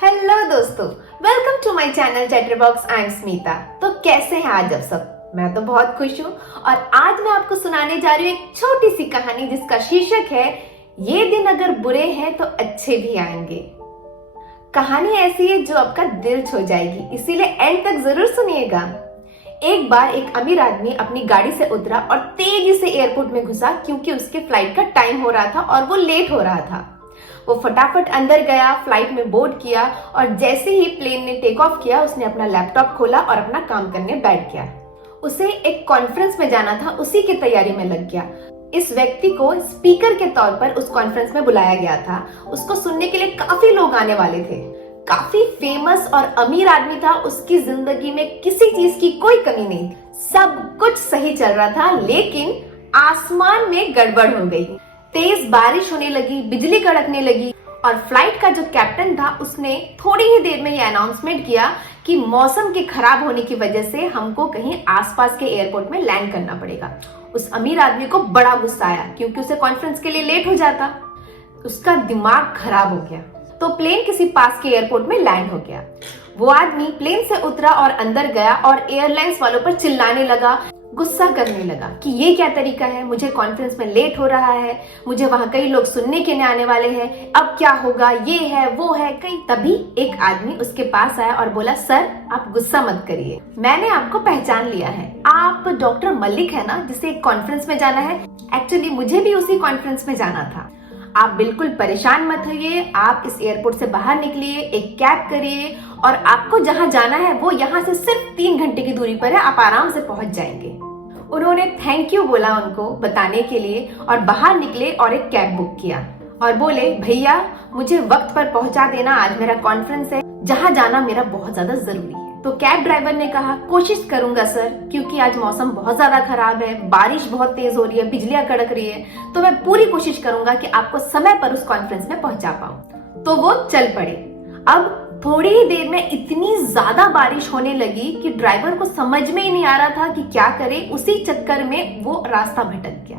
Hello दोस्तों, welcome to my channel Chatterbox. I am Smita. तो कैसे हैं आज आप सब? मैं तो बहुत खुश हूँ और आज मैं आपको सुनाने जा रही हूँ एक छोटी सी कहानी जिसका शीर्षक है ये दिन अगर बुरे हैं तो अच्छे भी आएंगे। कहानी ऐसी है जो आपका दिल छू जाएगी, इसीलिए एंड तक जरूर सुनिएगा। एक बार एक अमीर आदमी अपनी गाड़ी से उतरा और तेजी से एयरपोर्ट में घुसा क्योंकि उसके फ्लाइट का टाइम हो रहा था और वो लेट हो रहा था। वो फटाफट अंदर गया, फ्लाइट में बोर्ड किया और जैसे ही प्लेन ने टेक ऑफ किया उसने अपना लैपटॉप खोला और अपना काम करने बैठ गया। उसे एक कॉन्फ्रेंस में जाना था, उसी की तैयारी में लग गया। इस व्यक्ति को स्पीकर के तौर पर उस कॉन्फ्रेंस में बुलाया गया था। उसको सुनने के लिए काफी लोग आने वाले थे। काफी फेमस और अमीर आदमी था, उसकी जिंदगी में किसी चीज की कोई कमी नहीं थी, सब कुछ सही चल रहा था। लेकिन आसमान में गड़बड़ हो गई। तेज बारिश होने लगी, बिजली कड़कने लगी और फ्लाइट का जो कैप्टन था उसने थोड़ी ही देर में ये अनाउंसमेंट किया कि मौसम के खराब होने की वजह से हमको कहीं आसपास के एयरपोर्ट में लैंड करना पड़ेगा। उस अमीर आदमी को बड़ा गुस्सा आया क्योंकि उसे कॉन्फ्रेंस के लिए लेट हो जाता। उसका दिमाग खराब हो गया। तो प्लेन किसी पास के एयरपोर्ट में लैंड हो गया। वो आदमी प्लेन से उतरा और अंदर गया और एयरलाइंस वालों पर चिल्लाने लगा, गुस्सा करने लगा कि ये क्या तरीका है, मुझे कॉन्फ्रेंस में लेट हो रहा है, मुझे वहां कई लोग सुनने के लिए आने वाले हैं, अब क्या होगा, ये है वो है कहीं। तभी एक आदमी उसके पास आया और बोला, सर आप गुस्सा मत करिए, मैंने आपको पहचान लिया है, आप डॉक्टर मलिक है ना जिसे एक कॉन्फ्रेंस में जाना है। एक्चुअली मुझे भी उसी कॉन्फ्रेंस में जाना था। आप बिल्कुल परेशान मत होइए, आप इस एयरपोर्ट से बाहर निकलिए, एक कैब करिए और आपको जहां जाना है वो यहाँ से सिर्फ 3 घंटे की दूरी पर है, आप आराम से पहुंच जाएंगे। उन्होंने थैंक यू बोला उनको बताने के लिए और बाहर निकले और एक कैब बुक किया और बोले, भैया मुझे वक्त पर पहुंचा देना, आज मेरा कॉन्फ्रेंस है, जहां जाना मेरा बहुत ज्यादा जरूरी है। तो कैब ड्राइवर ने कहा, कोशिश करूंगा सर, क्योंकि आज मौसम बहुत ज्यादा खराब है, बारिश बहुत तेज हो रही है, बिजलियां कड़क रही है, तो मैं पूरी कोशिश करूंगा कि आपको समय पर उस कॉन्फ्रेंस में पहुंचा पाऊं। तो वो चल पड़े। अब थोड़ी ही देर में इतनी ज्यादा बारिश होने लगी कि ड्राइवर को समझ में ही नहीं आ रहा था कि क्या करे। उसी चक्कर में वो रास्ता भटक गया।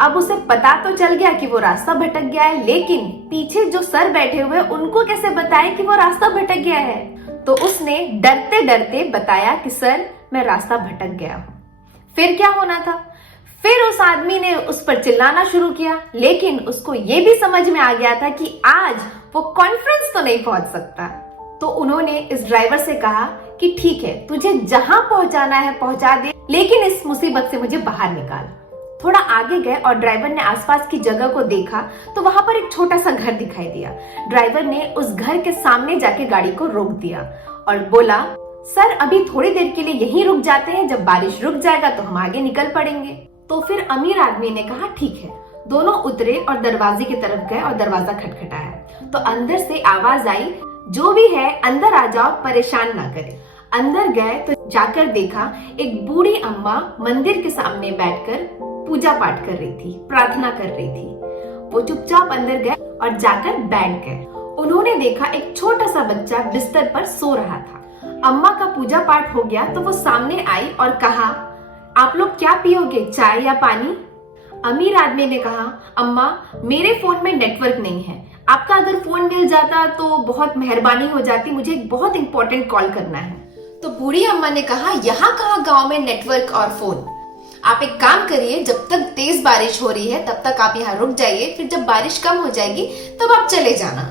अब उसे पता तो चल गया कि वो रास्ता भटक गया है, लेकिन पीछे जो सर बैठे हुए उनको कैसे बताए कि वो रास्ता भटक गया है। तो उसने डरते डरते बताया कि सर मैं रास्ता भटक गया हूं। फिर क्या होना था, फिर उस आदमी ने उस पर चिल्लाना शुरू किया, लेकिन उसको ये भी समझ में आ गया था कि आज वो कॉन्फ्रेंस तो नहीं पहुंच सकता। तो उन्होंने इस ड्राइवर से कहा कि ठीक है, तुझे जहां पहुंचाना है पहुंचा दे, लेकिन इस मुसीबत से मुझे बाहर निकाल। थोड़ा आगे गए और ड्राइवर ने आसपास की जगह को देखा तो वहां पर एक छोटा सा घर दिखाई दिया। ड्राइवर ने उस घर के सामने जाके गाड़ी को रोक दिया और बोला, सर अभी थोड़ी देर के लिए यहीं रुक जाते हैं, जब बारिश रुक जाएगा तो हम आगे निकल पड़ेंगे। तो फिर अमीर आदमी ने कहा ठीक है। दोनों उतरे और दरवाजे की तरफ गए और दरवाजा खटखटाया तो अंदर से आवाज आई, जो भी है अंदर आ जाओ, परेशान ना करे। अंदर गए तो जाकर देखा एक बूढ़ी अम्मा मंदिर के सामने बैठकर पूजा पाठ कर रही थी, प्रार्थना कर रही थी। वो चुपचाप अंदर गए और जाकर बैठ गए। उन्होंने देखा एक छोटा सा बच्चा बिस्तर पर सो रहा था। अम्मा का पूजा पाठ हो गया तो वो सामने आई और कहा, आप लोग क्या पियोगे, चाय या पानी? अमीर आदमी ने कहा, अम्मा मेरे फोन में नेटवर्क नहीं है, आपका अगर फोन मिल जाता तो बहुत मेहरबानी हो जाती, मुझे एक बहुत इंपॉर्टेंट कॉल करना है। तो बूढ़ी अम्मा ने कहा, यहाँ कहाँ गांव में नेटवर्क और फोन, आप एक काम करिए, जब तक तेज बारिश हो रही है तब तक आप यहाँ रुक जाइए, फिर जब बारिश कम हो जाएगी तब आप चले जाना।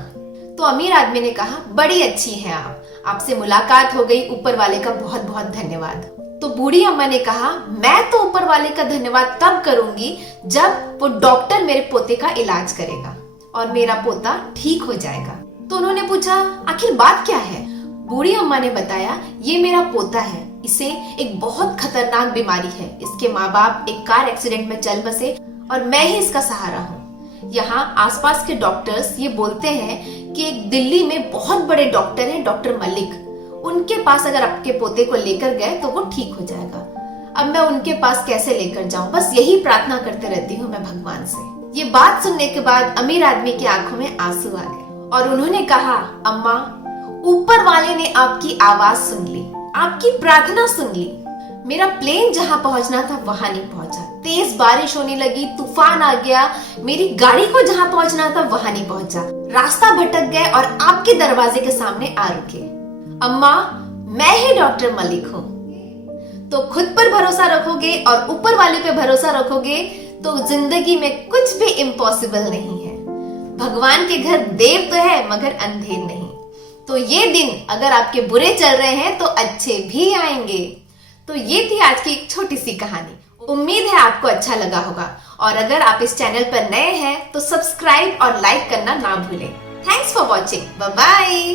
तो अमीर आदमी ने कहा, बड़ी अच्छी हैं आप, आपसे मुलाकात हो गई, ऊपर वाले का बहुत बहुत धन्यवाद। तो बूढ़ी अम्मा ने कहा, मैं तो ऊपर वाले का धन्यवाद तब करूंगी जब वो डॉक्टर मेरे पोते का इलाज करेगा और मेरा पोता ठीक हो जाएगा। तो उन्होंने पूछा, आखिर बात क्या है? बूढ़ी अम्मा ने बताया, ये मेरा पोता है, इसे एक बहुत खतरनाक बीमारी है, इसके माँ बाप एक कार एक्सीडेंट में चल बसे और मैं ही इसका सहारा हूँ। यहाँ आसपास के डॉक्टर्स ये बोलते हैं कि एक दिल्ली में बहुत बड़े डॉक्टर हैं, डॉक्टर मलिक, उनके पास अगर आपके पोते को लेकर गए तो वो ठीक हो जाएगा। अब मैं उनके पास कैसे लेकर जाऊं, बस यही प्रार्थना करते रहती हूँ मैं भगवान से। ये बात सुनने के बाद अमीर आदमी की आंखों में आंसू आ गए और उन्होंने कहा, अम्मा ऊपर वाले ने आपकी आवाज सुन ली, आपकी प्रार्थना सुन ली, मेरा प्लेन जहां पहुंचना था वहां नहीं पहुंचा, तेज बारिश होने लगी, तूफान आ गया, मेरी गाड़ी को जहां पहुंचना था वहां नहीं पहुंचा, रास्ता भटक गए और आपके दरवाजे के सामने आ रुके। अम्मा, मैं ही डॉक्टर मलिक हूं। तो खुद पर भरोसा रखोगे और ऊपर वाले पे भरोसा रखोगे तो जिंदगी में कुछ भी इम्पॉसिबल नहीं है। भगवान के घर देर तो है मगर अंधेर नहीं। तो ये दिन अगर आपके बुरे चल रहे हैं तो अच्छे भी आएंगे। तो ये थी आज की एक छोटी सी कहानी। उम्मीद है आपको अच्छा लगा होगा और अगर आप इस चैनल पर नए हैं तो सब्सक्राइब और लाइक करना ना भूलें। Thanks for watching. Bye bye.